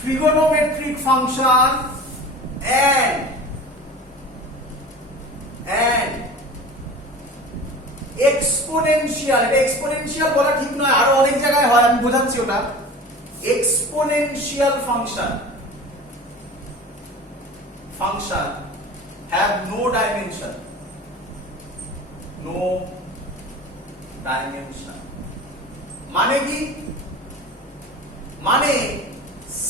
trigonometric function and exponential, এটা exponential বলা ঠিক নয়, আরো অনেক জায়গায় হয়, আমি বোঝাচ্ছি ওটা। exponential function have no dimension, মানে কি? মানে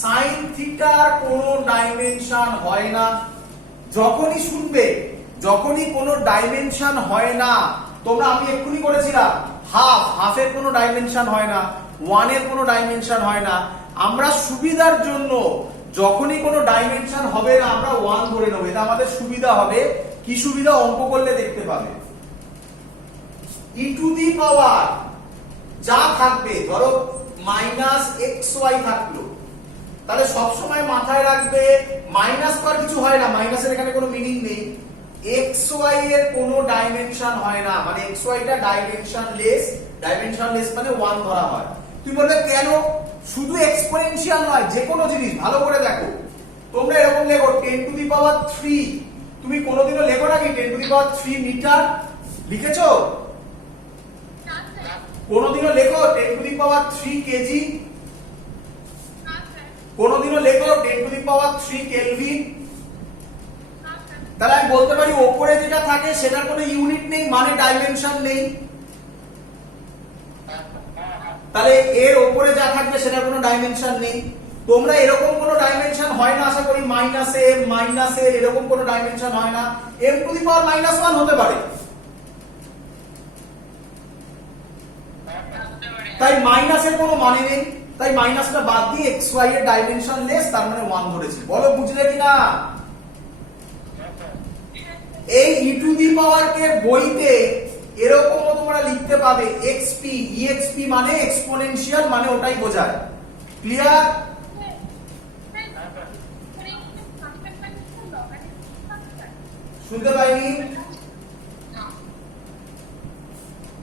sin থিটার কোনো ডাইমেনশন হয় না। যখনই শুনবে, যখনই কোনো ডাইমেনশন হয় না, তোমরা আমি এক্ষুনি করেছিলাম হাফের কোনো ডাইমেনশন হয় না, 1 এর কোনো ডাইমেনশন হয় না। আমরা সুবিধার জন্য যখনই কোনো ডাইমেনশন হবে না আমরা 1 ধরে নেব, এটা আমাদের সুবিধা হবে। কি সুবিধা? অঙ্ক করলে দেখতে পাবে। e টু দি পাওয়ার যা থাকবে, ধরো -xy থাকলো, তাহলে সব সময় মাথায় রাখবে মাইনাস তো আর কিছু হয় না, মাইনাসের এখানে কোনো মিনিং নেই। xy এর কোনো ডাইমেনশন হয় না, মানে xy টা ডাইমেনশনলেস মানে 1 ধরা হয়। তুমি বলবে কেন? শুধু এক্সপোনেনশিয়াল নয়, যে কোনো জিনিস ভালো করে দেখো। তোমরা এরকম লেখো 10 টু দি পাওয়ার 3, তুমি কোনোদিনও লেখো নাকি 10 টু দি পাওয়ার 3 মিটার? লিখেছো? কোনোদিনও লেখো 10 টু দি পাওয়ার 3 কেজি? কোনোদিনও লেখো 10 টু দি পাওয়ার 3 কেলভিন? তাহলে আমি বলতে পারি উপরে যেটা থাকে সেটার কোনো ইউনিট নেই, মানে ডাইমেনশন নেই। তাহলে এর উপরে যা থাকবে সেটার কোনো ডাইমেনশন নেই। তোমরা এরকম কোনো ডাইমেনশন হয় না আশা করি, মাইনাস এ এরকম কোনো ডাইমেনশন হয় না। m টু দি পাওয়ার -1 হতে পারে, তাই মাইনাসের কোনো মানে নেই, তাই মাইনাসটা বাদ দিয়ে xy এর ডাইমেনশন লেস, তার মানে 1 ধরেছি। বলো বুঝলে কিনা? এই e টু দি পাওয়ার কে বইতে এরকমও তোমরা লিখতে পাবে exp, exp মানে এক্সপোনেনশিয়াল, মানে ওটাই বোঝায়। ক্লিয়ার? শুনতে পাইনি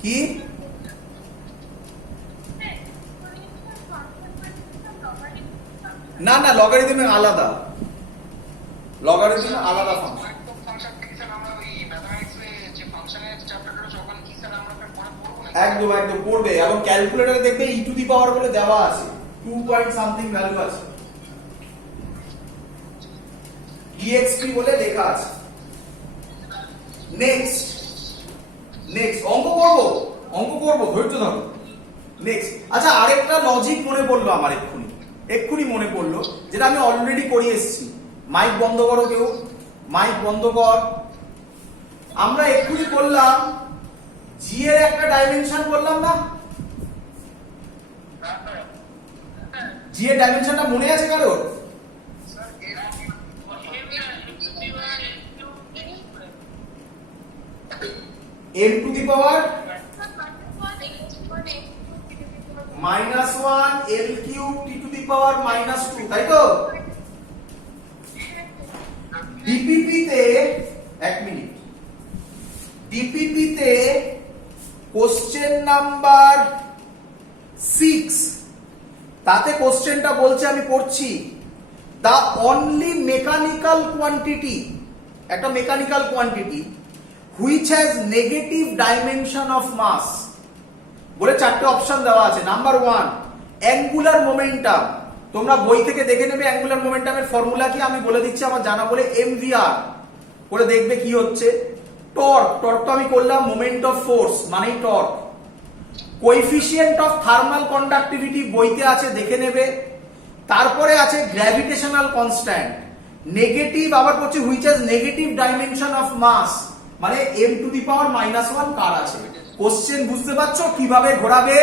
কি? না না, লগারিদম আলাদা, লগারিদম আলাদা ফাংশন। একদম একদম পড়বে, এবং ক্যালকুলেটরে দেখবে e টু দি পাওয়ার বলে দেওয়া আছে, 2 পয়েন্ট সামথিং ভ্যালু আছে, exp বলে লেখা আছে। নেক্সট অঙ্ক করব, ধৈর্য ধরো। নেক্সট, আচ্ছা আরেকটা লজিক মনে পড়লো আমার, এক্ষুনি মনে পড়লো, যেটা আমি অলরেডি করিয়ে এসেছি। মাইক বন্ধ করো, কেউ মাইক বন্ধ কর। আমরা এক্ষুনি করলাম জি এর একটা ডাইমেনশন বললাম না? জি এর ডাইমেনশনটা মনে আছে কারোর? m to the power -1 l cube t to the power -2, তাই তো? ডিপিপি তে, এক মিনিট, ডিপিপি তে কোশ্চেন নাম্বার 6, তাতে কোশ্চেনটা বলছে, আমি পড়ছি, দা অনলি মেকানিক্যাল কোয়ান্টিটি, একটা mechanical quantity which has negative dimension of mass, বলে 4টে অপশন দেওয়া আছে। নাম্বার 1 অ্যাঙ্গুলার মোমেন্টাম, তোমরা বই থেকে দেখে নেবে অ্যাঙ্গুলার মোমেন্টামের ফর্মুলা কি, আমি বলে দিচ্ছি আমার জানা বলে, mvr করে দেখবে কি হচ্ছে। টর্ক তো আমি করলাম মোমেন্ট অফ ফোর্স মানেই torque. Coefficient of thermal conductivity বইতে আছে, দেখে নেবে। তারপরে আছে গ্র্যাভিটেশনাল কনস্ট্যান্ট। নেগেটিভ আবার করছে which has negative dimension of mass, মানে m টু দি পাওয়ার -1 কার আছে। কোশ্চেন বুঝতে পারছো কিভাবে ঘোরাবে?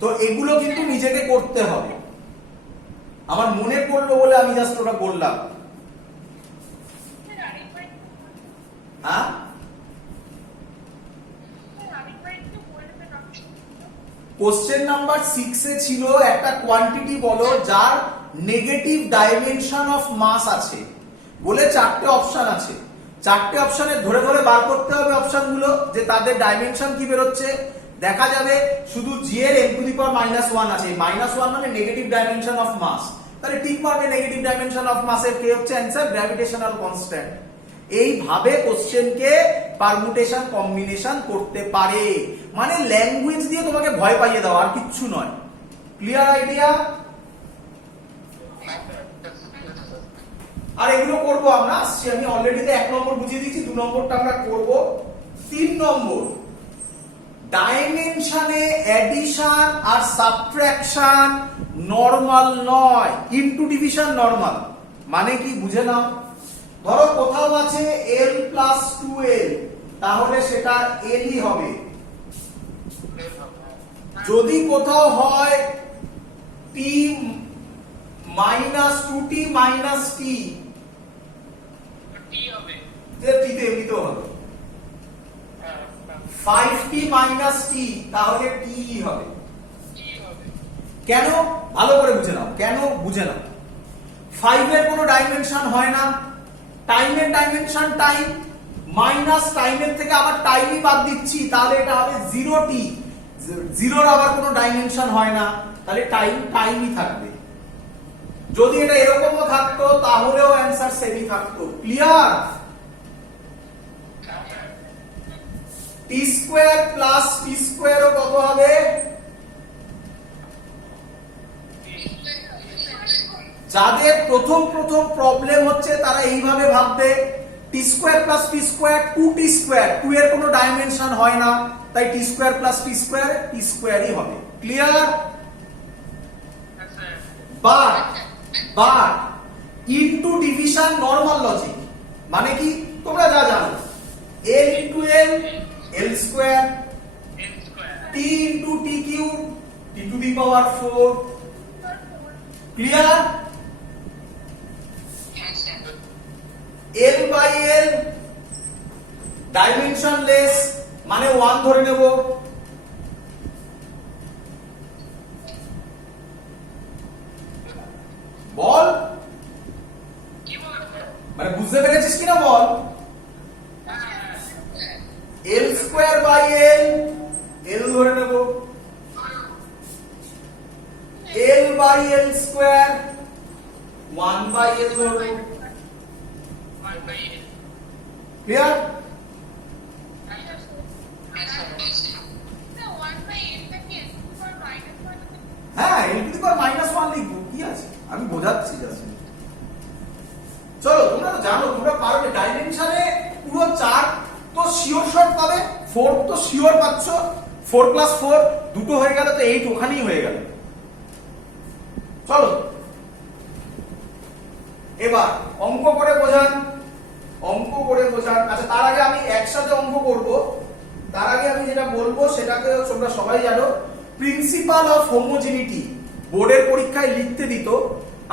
তো এগুলো কিন্তু নিজেকে করতে হবে, আমার মনে পড়লো বলে আমি জাস্ট ওটা বললাম। হ্যাঁ, কোশ্চেন নাম্বার 6 এ ছিল একটা কোয়ান্টিটি বলো যার নেগেটিভ ডাইমেনশন অফ মাস আছে, বলে 4টে অপশন আছে। 4টে অপশনে ধরে ধরে বার করতে হবে অপশনগুলো, যে তাদের ডাইমেনশন কি বেরোচ্ছে। দেখা যাবে শুধু জি এর m⁻⁻1 আছে, -1 মানে নেগেটিভ ডাইমেনশন অফ মাস, তাহলে ঠিক মারবে নেগেটিভ ডাইমেনশন অফ মাসের কে হচ্ছে অ্যানসার গ্র্যাভিটেশনাল কনস্ট্যান্ট। এইভাবে কোশ্চেনকে পারমুটেশন কম্বিনেশন করতে পারে, মানে ল্যাঙ্গুয়েজ দিয়ে তোমাকে ভয় পাইয়ে দাও, আর কিচ্ছু নয়। Clear idea? আর এগুলো করবো আমরা, আসছি আমি অলরেডি 1 নম্বর বুঝিয়ে দিয়েছি, 2 নম্বরটা আমরা করব। 3 নম্বর, ডাইমেনশনে এডিশন আর সাবট্রাকশন নরমাল নয়, ইনটু ডিভিশন নরমাল। মানে কি বুঝে নাও, ধরো কোথাও আছে l প্লাস 2l, তাহলে সেটা l ই হবে। যদি কোথাও হয় t minus 2t minus t, t তে এমনিতেও হবে। 5t মাইনাস t, তাহলে t হবে। কেন? ভালো করে বুঝে নাও, কেন বুঝে নাও। 5 এর কোনো ডাইমেনশন হয় না, টাইমের ডাইমেনশন টাইম, মাইনাস টাইমের থেকে আবার টাইমই বাদ দিচ্ছি, তাহলে এটা হবে 0t। 0 এর আবার কোনো ডাইমেনশন হয় না, তাহলে টাইমই থাকবে। যদি এটা এরকমও থাকতো তাহলেও অ্যানসার সেমই থাকতো। ক্লিয়ার? টি স্কয়ার প্লাস টি স্কয়ারও কত হবে? যাদের প্রথম প্রবলেম হচ্ছে তারা এইভাবে ভাববে, টি স্কয়ার প্লাস টি স্কয়ার 2t স্কয়ার, 2 এর কোনো ডাইমেনশন হয় না, তাই টি স্কয়ার প্লাস টি স্কয়ারই হবে। Clear? But into division normal logic মানে কি তোমরা যা জানো, l into l, l square, t into t cube, t to the power 4। Clear? l by l dimensionless মানে 1 ধরে নেব। বল, মানে বুঝতে পেরেছিস কিনা বল? l square by l, l ধরে নেব, l by l square 1 by l ধরে নেব। ক্লিয়ার? হ্যাঁ, l টু দি পাওয়ার -1 লিখবো, কি আছে, আমি বোঝাচ্ছি জাস্ট। চলো, তোমরা তো জানো, তোমরা পারবে। ডাইমেনশনে পুরো 4 তো শিওর শট পাবে, 4 তো শিওর পাচ্ছ, 4 প্লাস 4 দুটো হয়ে গেল, তো 8 ওখানেই হয়ে গেল। চলো এবার অঙ্ক করে বোঝান, অঙ্ক করে বোঝান। আচ্ছা, তার আগে আমি একসাথে অঙ্ক করব, তার আগে আমি যেটা বলবো সেটাকে তোমরা সবাই জানো, প্রিন্সিপাল অফ হোমোজেনিটি বোর্ডের পরীক্ষায় লিখতে দিত,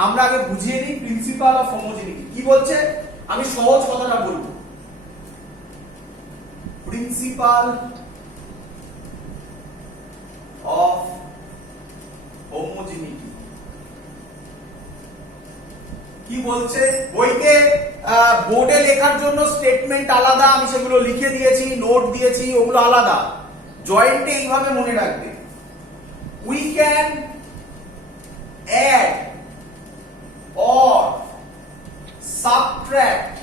আমরা আগে বুঝিয়ে নিই প্রিন্সিপাল অফ হোমোজেনিটি কি বলছে। আমি সহজ কথাটা বলবো, প্রিন্সিপাল অফ হোমোজেনিটি কি বলছে। বইতে বোর্ডে লেখার জন্য স্টেটমেন্ট আলাদা, আমি সেগুলো লিখে দিয়েছি, নোট দিয়েছি, ওগুলো আলাদা। জয়েন্টে এইভাবে মনে রাখবে, we can add or subtract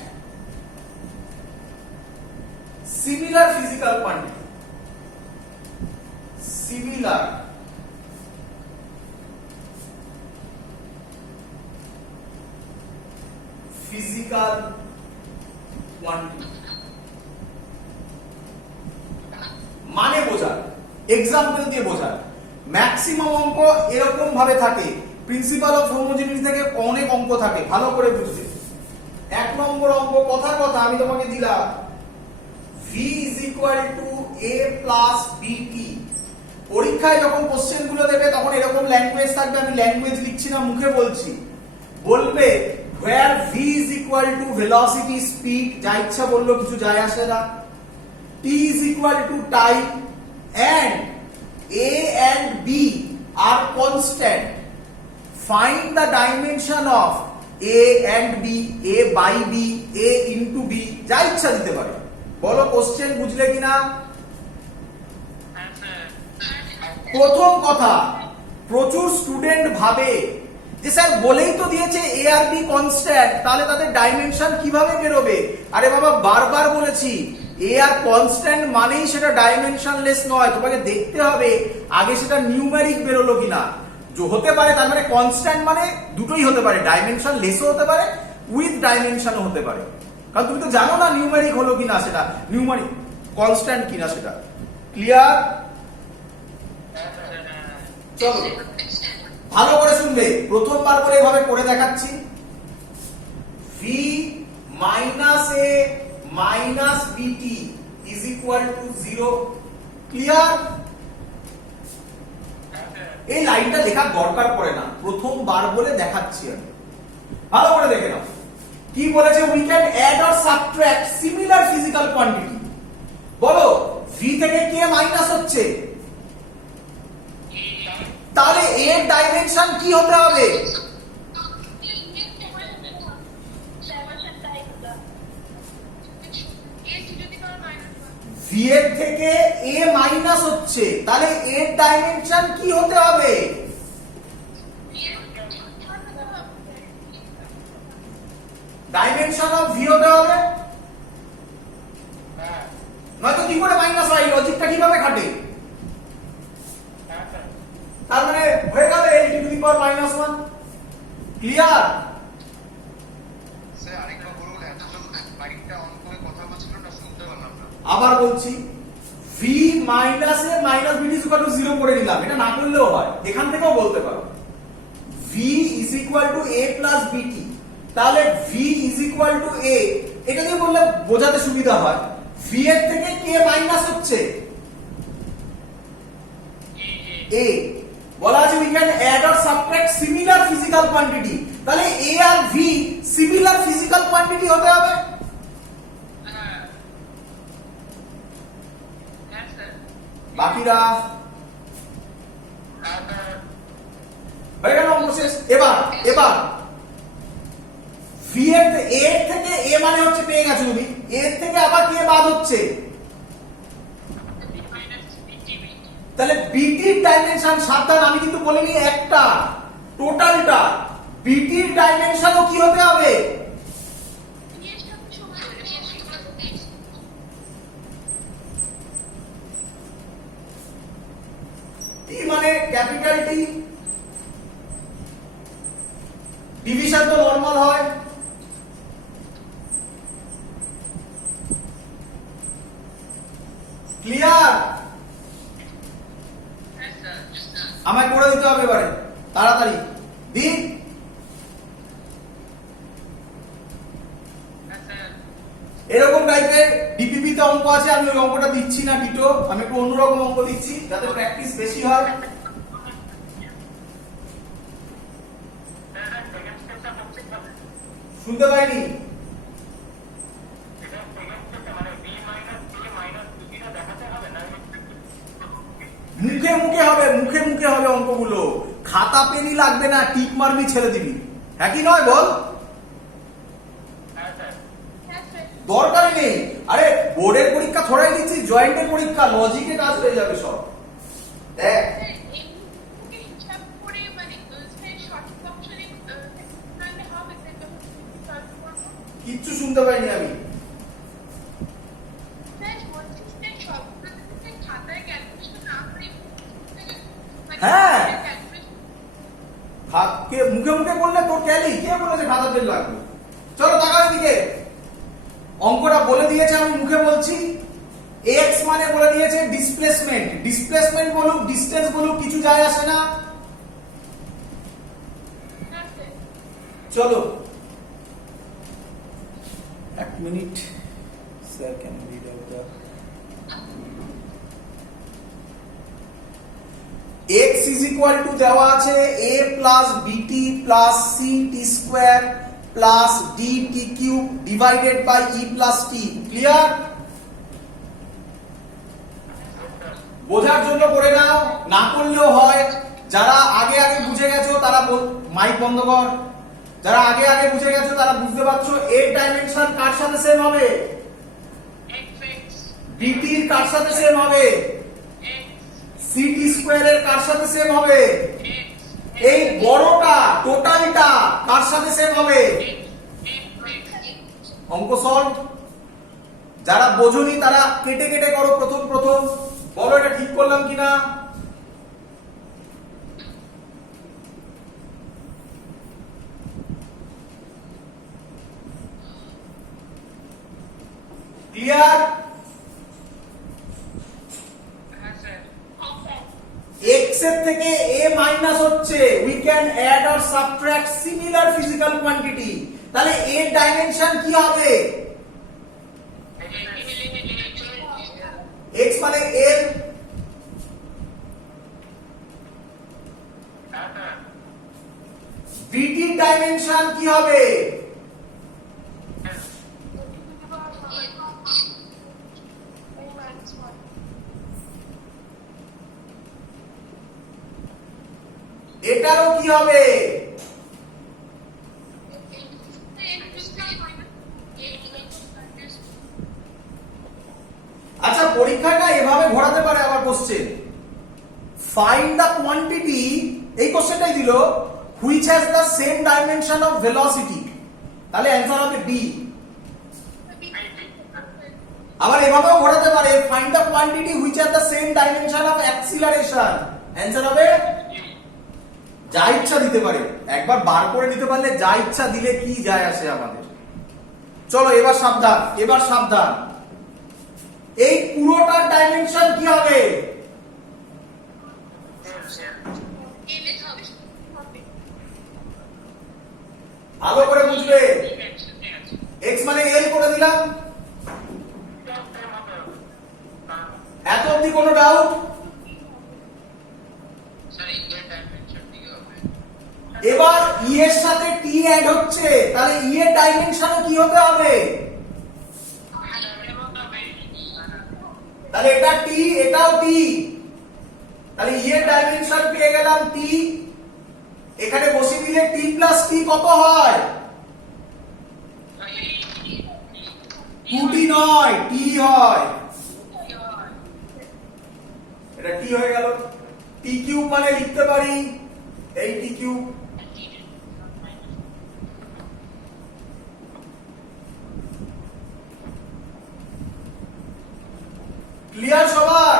similar physical quantity, similar physical quantity মানে বোঝার, এক্সাম্পল দিয়ে বোঝার। ম্যাক্সিমাম অঙ্ক এরকম ভাবে থাকে, প্রিন্সিপাল অফ হোমোজেনিটি থেকে অনেক অঙ্ক থাকে, ভালো করে বুঝবে। 1 নম্বর অঙ্ক কথা আমি তোমাকে দিলাম, v a plus bt। পরীক্ষায় যখন কোশ্চেন গুলো দেবে তখন এরকম ল্যাঙ্গুয়েজ থাকবে, আমি ল্যাঙ্গুয়েজ লিখছি না, মুখে বলছি। বলবে where v is equal to velocity speed, যা ইচ্ছা বললো, কিছু যায় আসে না। t is equal to time and a and b are constant. Find the dimension of a and b, a by b, a into b, যা ইচ্ছা দিতে পারে। বলো কোশ্চেন বুঝলে কিনা? প্রথম কথা, প্রচুর স্টুডেন্ট ভাবে যে স্যার বলেই তো দিয়েছে এ আর বি কনস্ট্যান্ট, তাহলে তাদের ডাইমেনশন কিভাবে বেরোবে? আরে বাবা, বারবার বলেছি এ আর কনস্ট্যান্ট মানেই সেটা ডাইমেনশনলেস নয়। তোমাকে দেখতে হবে আগে সেটা নিউমেরিক বেরোলো কিনা। হতে পারে, তার মানে কনস্ট্যান্ট মানে দুটোই হতে পারে, ডাইমেনশন লেসও হতে পারে, উইথ ডাইমেনশনও হতে পারে। কারণ তুমি তো জানো না নিউমেরিক হলো কিনা, সেটা নিউমেরিক কনস্ট্যান্ট কিনা সেটা। ক্লিয়ার? চলো ভালো করে শুনবে, প্রথমবার করে এভাবে করে দেখাচ্ছি। v মাইনাস এ মাইনাস বিটি ইজ ইকুয়াল টু 0। ক্লিয়ার? এই লাইনটা লেখার দরকার পড়ে না, প্রথমবার বলে দেখাচ্ছি আমি। ভালো করে দেখে নাও কি বলেছে। We can add or subtract similar physical quantity. বলো v থেকে কে মাইনাস হচ্ছে, তাহলে এর ডাইমেনশন কি হতে হবে? v এর থেকে a মাইনাস হচ্ছে, তাহলে এর ডাইমেনশন কি হতে হবে? ডাইমেনশন অফ v হতে হবে, নয়তো কি করে মাইনাস হয়? লজিকটা কিভাবে খাটে? তার মানে হয়ে গেল a two the power minus 1। Clear? Sir আরেকবার বলুন, এতক্ষণ মাইকটা অন করে কথা বলছিল না, শুনতে পেলাম না। আবার বলছি, v minus A minus b is equal to 0 করে দিলাম, এটা না করলেও হয়, এখান থেকেও বলতে পারো v is equal to a plus bt। তাহলে v is equal to a, এটা দিয়ে বললে বোঝাতে সুবিধা হয়। v এর থেকে কে মাইনাস হচ্ছে? a। বলা আছে we can add or subtract similar physical quantity, তাহলে a আর v সিমিলার ফিজিক্যাল কোয়ান্টিটি হতে হবে। বাকিরা হয়ে গেল অঙ্ক শেষ। এবার v এর a এর থেকে a মানে হচ্ছে পেয়ে গেছো তুমি, a এর থেকে আবার কে বাদ হচ্ছে? তাহলে বিটির ডাইমেনশন, সাবধান আমি কিন্তু বলিনি একটা, টোটালটা। বিটির ডাইমেনশনও কি হতে হবে? টি মানে ক্যাপিটাল টি, ডিভিশন তো নরমাল হয়। ক্লিয়ার? আমায় করে দিতে হবে এবারে, তাড়াতাড়ি দিন। এরকম টাইপের ডিপিপি তে অঙ্ক আছে, আমি ওই অঙ্কটা দিচ্ছি না টিটো, আমি একটু অন্যরকম অঙ্ক দিচ্ছি যাতে প্র্যাকটিস বেশি হয়। শুনতে পাইনি? মুখে মুখে হবে, মুখে মুখে হবে অঙ্কগুলো, খাতা পেনই লাগবে না, টিক মারবি ছেড়ে দিবি। হ্যাঁ কি নয় বল? দরকারই নেই। আরে বোর্ডের পরীক্ষা থোড়াই দিচ্ছি, জয়েন্টের পরীক্ষা, লজিকে কাজ হয়ে যাবে সব। দেখ কিচ্ছু শুনতে পাইনি আমি। হ্যাঁ কে মুখে মুখে বললে তোর ক্যালি, কে বলেছে খাতা পেন লাগবে? চলো তাকাও এদিকে, অঙ্কটা বলে দিয়েছে, আমি মুখে বলছি। x মানে বলে দিয়েছে ডিসপ্লেসমেন্ট, ডিসপ্লেসমেন্ট বলুক ডিসটেন্স বলুক কিছু যায় আসে না। চলো এক minute, sir can read out the x is equal to দেওয়া আছে a plus bt plus c t square plus d t cube divided by e plus t। Clear? বোঝার জন্য করে নাও, না করলেও হয়। যারা আগে আগে বুঝে গেছো তারা মাইক বন্ধ কর। যারা আগে আগে বুঝে গেছো তারা বুঝতে পারছো এর ডাইমেনশন কার সাথে সেম হবে? bt এর কার সাথে সেম হবে? c সিটি স্কোয়ারের কার সাথে সেম হবে? এই বড়টা টোটালটা কার সাথে সেম হবে? অঙ্ক সলভ। যারা বোঝনি তারা কেটে কেটে করো প্রথম প্রথম, বলো এটা ঠিক করলাম কিনা। ক্লিয়ার? x এর থেকে a মাইনাস হচ্ছে, we can add or subtract similar physical quantity, তাহলে a এর ডাইমেনশন কি হবে? x মানে l, bt এর ডাইমেনশন কি হবে? এটারও কি হবে? আচ্ছা পরীক্ষাটা এভাবে ঘোরাতে পারে আবার কোশ্চেন, ফাইন্ড দ্য কোয়ান্টিটি, এই কোশ্চেনটাই দিল, which has the same dimension of velocity, তাহলে অ্যানসার হবে বি। আবার এভাবেও ঘোরাতে পারে, find the quantity which has the same dimension of acceleration, answer হবে, যা ইচ্ছা দিতে পারে, একবার বার করে নিতে পারলে যা ইচ্ছা দিলে কি যায় আসে আমাদের। চলো এবার সাবধান, এবার সাবধান, এই পুরোটার ডাইমেনশন কি হবে? ভালো করে বুঝবে, x মানে l করে দিলাম। এত অবধি কোনো ডাউট? এবার ই এর সাথে টি অ্যাড হচ্ছে, তাহলে ই এর ডাইমেনশনও কি হতে হবে? তাহলে এটা টি, এটাও টি, তাহলে ই এর ডাইমেনশন পেয়ে গেলাম টি, এখানে বসিয়ে দিলে টি প্লাস টি কত হয়? 2t নয়, টি হয়, এটা টি হয়ে গেল। টি কিউব মানে লিখতে পারি এই টি কিউব। ক্লিয়ার সবার?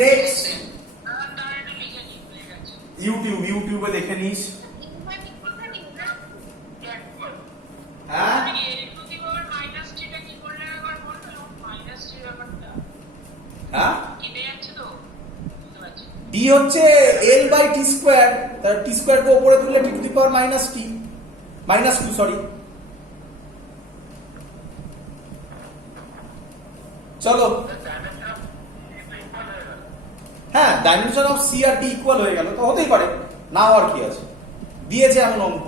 নেক্সট ইউটিউবে দেখে নিস। হ্যাঁ হ্যাঁ ডি হচ্ছে এল বাই টি স্কোয়ার, তার টি স্কোয়ার কে উপরে তুললে T to the power minus T, minus two, sorry. চলো, হ্যাঁ ডাইমেনশন অফ সি আর ডি ইকুয়াল হয়ে গেল, তো হতেই পারে, না হওয়ার কি আছে, দিয়েছে এমন অঙ্ক।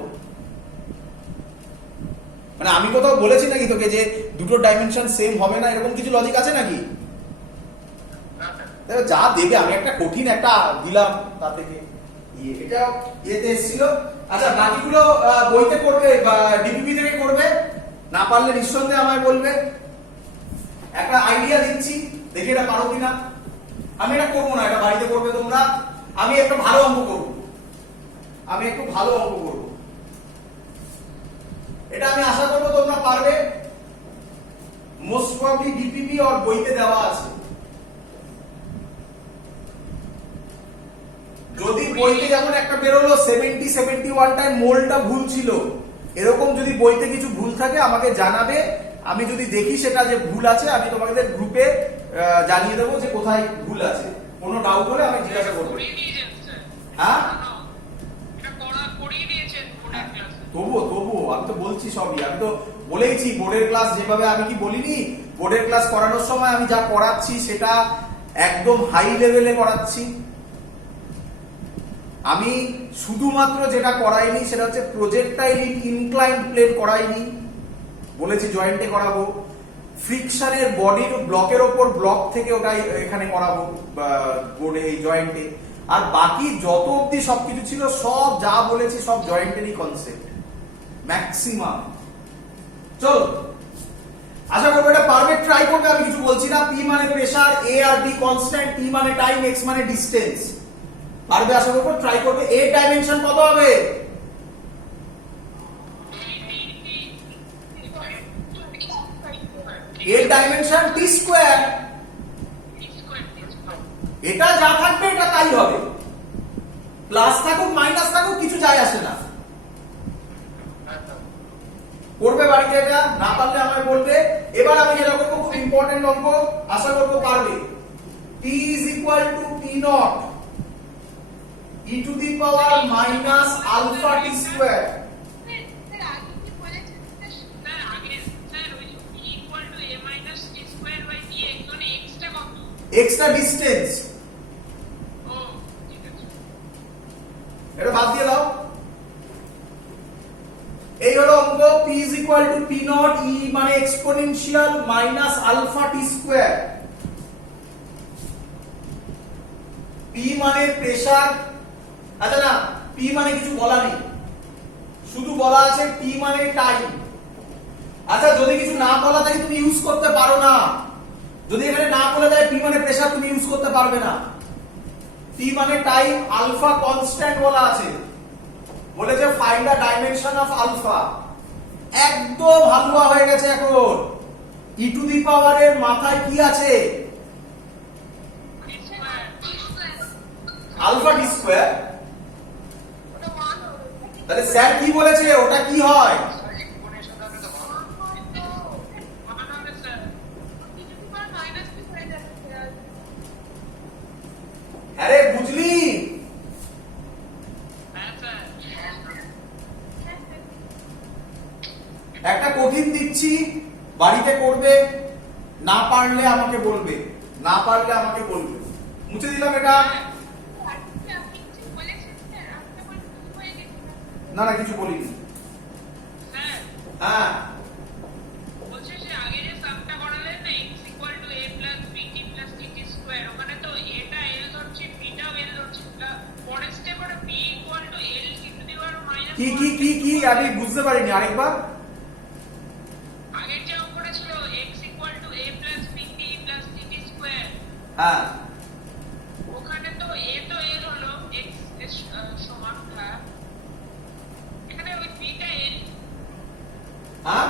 মানে আমি কোথাও বলেছি নাকি তোকে যে দুটো ডাইমেনশন সেম হবে না, এরকম কিছু লজিক আছে নাকি? যা দেখে আমি একটা কঠিন একটা দিলাম, তা থেকে এটা এতে এসেছিল। আচ্ছা বাকিগুলো বইতে করবে বা ডিপিপি থেকে করবে, না পারলে নিঃসন্দেহে আমায় বলবে। একটা আইডিয়া দিচ্ছি, দেখি এটা পারো কিনা। আমি এটা করবো না, এটা বাড়িতে করবে তোমরা। আমি একটা ভালো অঙ্ক করবো, আমি একটু ভালো অঙ্ক করবো, এটা আমি আশা করবো তোমরা পারবে। মোস্ট প্রবাবলি ডিপিপি আর বইতে দেওয়া আছে। যদি বইতে যেমন একটা বেরোলো 71 টাইম মোলটা ভুল ছিল, এরকম যদি বইতে কিছু ভুল থাকে আমাকে জানাবে, আমি যদি দেখি সেটা যে ভুল আছে আমি তোমাদের গ্রুপে জানিয়ে দেবো যে কোথায় ভুল আছে। কোনো ডাউট হলে আমি জিজ্ঞাসা করবো। হ্যাঁ তবুও আমি তো বলছি সবই, আমি তো বলেইছি বোর্ডের ক্লাস যেভাবে, আমি কি বলিনি বোর্ডের ক্লাস করানোর সময় আমি যা করাচ্ছি সেটা একদম হাই লেভেলে করাচ্ছি। আমি শুধুমাত্র যেটা করাইনি সেটা হচ্ছে প্রজেক্টাইল ইনক্লাইন্ড প্লেন করাইনি, বলেছি জয়েন্টে করাবো। ফ্রিকশনের বডির ব্লকের ওপর ব্লক থেকে ওটা এখানে করাবো বোর্ডে, এই জয়েন্টে। আর বাকি যত অবধি সবকিছু ছিল সব যা বলেছি সব জয়েন্টেরই কনসেপ্ট ম্যাক্সিমাম। চল আশা করবো এটা পারবে, ট্রাই করবে, আমি কিছু বলছি না। পি মানে প্রেসার, এ আর ডি কনস্ট্যান্ট, টি মানে টাইম, এক্স মানে ডিসটেন্স। পারবে আশা করবো, ট্রাই করবে। এ ডাইমেনশন কত হবে? এর ডাইমেনশন টি স্কয়ার। এটা যা থাকবে এটা তাই হবে, প্লাস থাকুক মাইনাস থাকুক কিছু যায় আসে না। করবে বাড়িতে, এটা না পারলে আমায় বলবে। এবার আমি যেটা করবো, খুব ইম্পর্টেন্ট অঙ্ক, আশা করবো পারবে। t is equal to p naught e to the power minus alpha t square। Extra distance, এটা বাদ দিয়ে দাও। এই হলো অঙ্ক। p is equal to p naught, e মানে exponential minus alpha T square. p মানে প্রেসার, আচ্ছা না, p মানে কিছু বলা নেই, শুধু বলা আছে t মানে টাইম। আচ্ছা যদি কিছু না বলা থাকে তুমি ইউজ করতে পারো না, যদি এখানে না বলে দেয় p মানে প্রেসার তুমি ইউজ করতে পারবে না। t মানে টাইম, আলফা কনস্ট্যান্ট বলা আছে, বলেছে find the dimension of alpha. একদম হালুয়া হয়ে গেছে এখন। ই টু দি পাওয়ারের মাথায় কি আছে? Alpha T square. তাহলে স্যার কি বলেছে, ওটা কি হয়? আরে বুঝলি, একটা কঠিন দিচ্ছি, বাড়িতে করবে, না পারলে আমাকে বলবে, না পারলে আমাকে বলবে। মুছে দিলাম এটা। না না কিছু বলিনি। হ্যাঁ কি কি কি কি আমি বুঝতে পারিনি, আরেকবার। হ্যাঁ ওখানে তো a তো l হলো x এর সমান, এখানে ওই b টা l। হ্যাঁ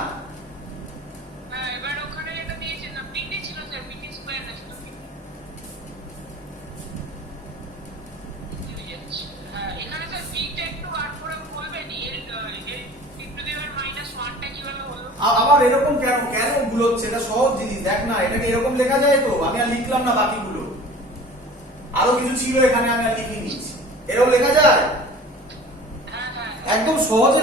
এবার ওখানে এটা দিয়েছে না, b টি ছিল স্যার, b টি স্কয়ার না ছিল। হ্যাঁ এখানে স্যার b টা একটু বার করে বলবেন, l two the power minus 1 টা কিভাবে হলো? আবার এরকম কেন কেন ভুলোচ্ছে? এটা সহজ জিনিস, দেখ না, এটাকে এরকম লেখা যায় তো। আমি আর লিখলাম না বাকিগুলো, আরো কিছু ছিল এখানে আমি আর লিখিনি। এরকম লেখা যায়? হ্যাঁ হ্যাঁ একদম সহজে